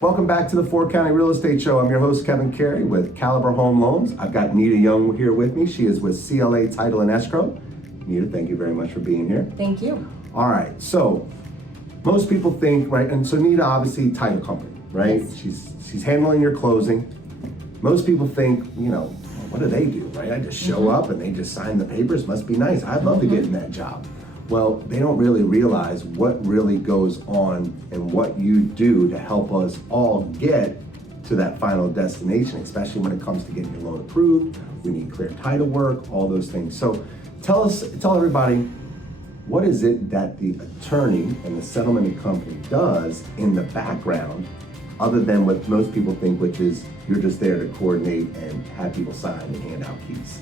Welcome back to the Fort County Real Estate Show. I'm your host, Kevin Carey with Caliber Home Loans. I've got Nita Young here with me. She is with CLA Title and Escrow. Nita, thank you very much for being here. Thank you. All right, so most people think, right, and so Nita, obviously, title company, right? Yes. She's handling your closing. Most people think, what do they do, right? I just show up and they just sign the papers. Must be nice. I'd love to get in that job. Well, they don't really realize what really goes on and what you do to help us all get to that final destination, especially when it comes to getting your loan approved. We need clear title work, all those things. So tell everybody, what is it that the attorney and the settlement company does in the background, other than what most people think, which is you're just there to coordinate and have people sign and hand out keys?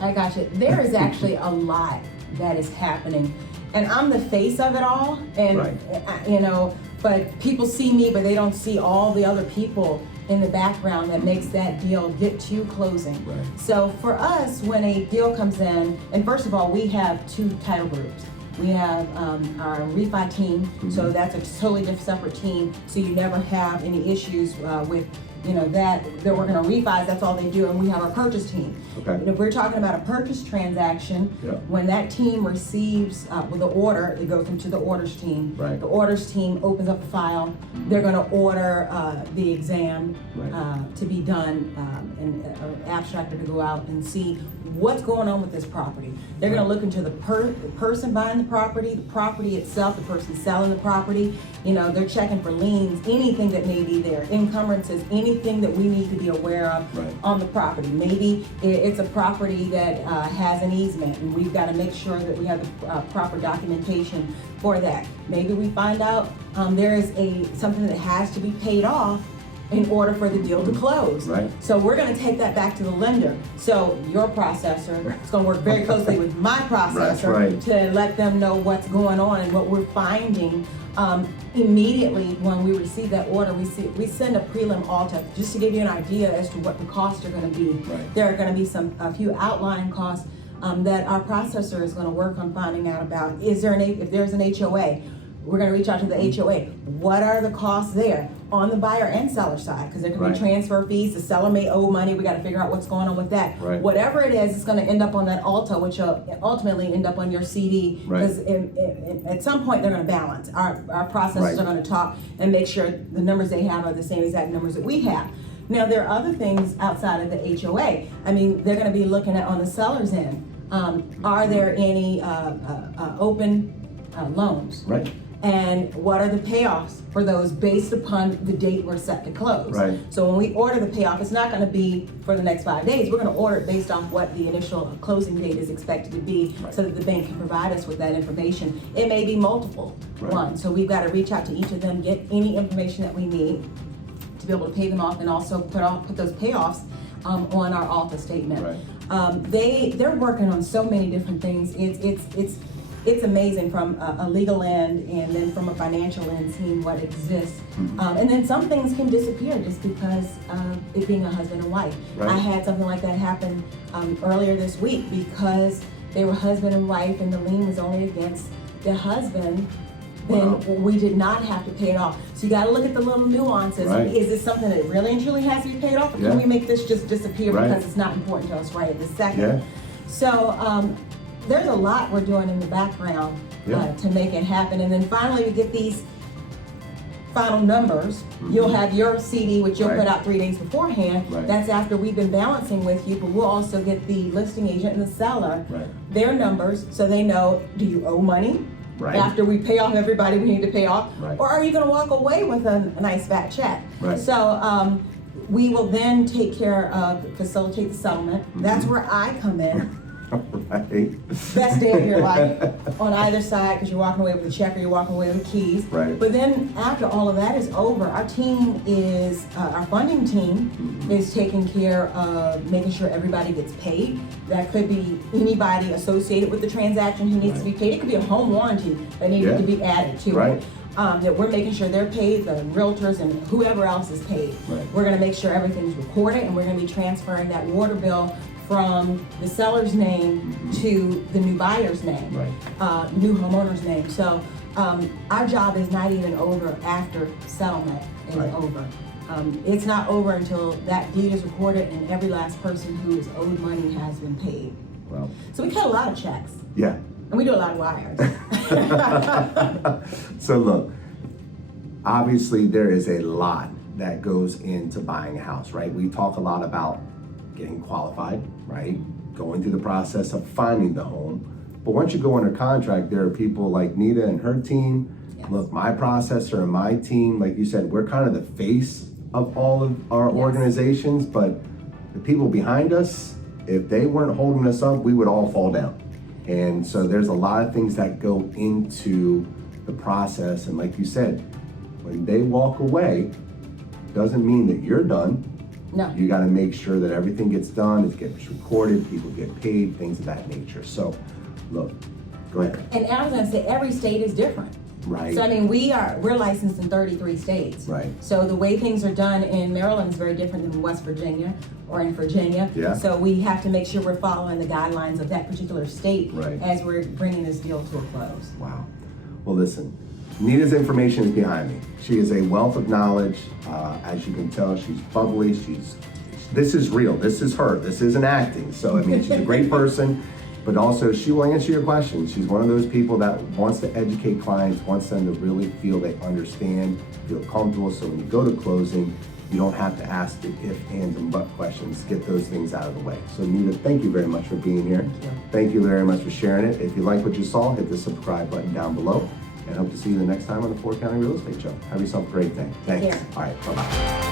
I got you. There is actually a lot that is happening, and I'm the face of it all, and right. But people see me, but they don't see all the other people in the background that makes that deal get to closing. Right. So for us, when a deal comes in, and first of all, we have two title groups. We have our refi team, so that's a totally different separate team, so you never have any issues with that they're working on refis. That's all they do. And we have our purchase team. Okay. And if we're talking about a purchase transaction, when that team receives with the order, it goes into the orders team. Right. The orders team opens up a file. They're going to order the exam to be done and an abstractor to go out and see what's going on with this property. They're going to look into the person buying the property itself, the person selling the property. They're checking for liens, anything that may be there, encumbrances, anything that we need to be aware of on the property. Maybe it's a property that has an easement, and we've got to make sure that we have the proper documentation for that. Maybe we find out there is something that has to be paid off in order for the deal to close. Right. So we're going to take that back to the lender. So your processor is going to work very closely with my processor to let them know what's going on and what we're finding. Immediately when we receive that order, we send a prelim ALTA just to give you an idea as to what the costs are going to be. Right. There are going to be a few outline costs that our processor is going to work on finding out about. If there's an HOA, we're going to reach out to the HOA. What are the costs there on the buyer and seller side? Because there can be transfer fees. The seller may owe money. We got to figure out what's going on with that. Right. Whatever it is, it's going to end up on that ALTA, which will ultimately end up on your CD. Because at some point they're going to balance. Our processors are going to talk and make sure the numbers they have are the same exact numbers that we have. Now, there are other things outside of the HOA. I mean, they're going to be looking at on the seller's end. Are there any open loans? Right. And what are the payoffs for those based upon the date we're set to close? Right. So when we order the payoff, it's not going to be for the next 5 days. We're going to order it based on what the initial closing date is expected to be, so that the bank can provide us with that information. It may be multiple ones, so we've got to reach out to each of them, get any information that we need to be able to pay them off, and also put those payoffs on our ALTA statement. Right. They're working on so many different things. It's amazing from a legal end and then from a financial end, seeing what exists. And then some things can disappear just because of it being a husband and wife. Right. I had something like that happen earlier this week because they were husband and wife and the lien was only against the husband. Then we did not have to pay it off. So you got to look at the little nuances. Right. Is this something that really and truly has to be paid off? Or can we make this just disappear because it's not important to us right at this second? Yeah. So there's a lot we're doing in the background to make it happen. And then finally we get these final numbers. You'll have your CD, which you'll put out 3 days beforehand. That's after we've been balancing with you, but we'll also get the listing agent and the seller, their numbers, so they know, do you owe money? After we pay off everybody we need to pay off? Or are you going to walk away with a nice fat check? So we will then take care of, facilitate the settlement. That's where I come in. Best day of your life on either side, because you're walking away with a check or you're walking away with keys. But then after all of that is over, our team is, our funding team is taking care of making sure everybody gets paid. That could be anybody associated with the transaction who needs to be paid. It could be a home warranty that needed to be added to it. That we're making sure they're paid, the realtors and whoever else is paid. We're going to make sure everything's recorded, and we're going to be transferring that water bill from the seller's name to the new buyer's name, new homeowner's name. So our job is not even over after settlement. is Right. over. It's not over until that deed is recorded and every last person who is owed money has been paid. Well, So we cut a lot of checks, yeah. and we do a lot of wires. So look, obviously there is a lot that goes into buying a house, right? We talk a lot about getting qualified, right? Going through the process of finding the home. But once you go under contract, there are people like Nita and her team. Yes. Look, my processor and my team, like you said, we're kind of the face of all of our Yes. organizations, but the people behind us, if they weren't holding us up, we would all fall down. And so there's a lot of things that go into the process. And like you said, when they walk away, doesn't mean that you're done. No. You got to make sure that everything gets done, it gets recorded, people get paid, things of that nature. So, look, go ahead. And I was gonna say, every state is different. Right. So I mean, we're licensed in 33 states. Right. So the way things are done in Maryland is very different than in West Virginia or in Virginia. Yeah. So we have to make sure we're following the guidelines of that particular state Right. as we're bringing this deal to a close. Wow. Well, listen, Nita's information is behind me. She is a wealth of knowledge. As you can tell, she's bubbly. This is real. This is her. This isn't acting. So, I mean, she's a great person, but also she will answer your questions. She's one of those people that wants to educate clients, wants them to really feel they understand, feel comfortable. So when you go to closing, you don't have to ask the if, ands, and but questions. Get those things out of the way. So Nita, thank you very much for being here. Thank you. Thank you very much for sharing it. If you like what you saw, hit the subscribe button down below. And hope to see you the next time on the 4 County Real Estate Show. Have yourself a great day. Thanks. care. All right, bye-bye.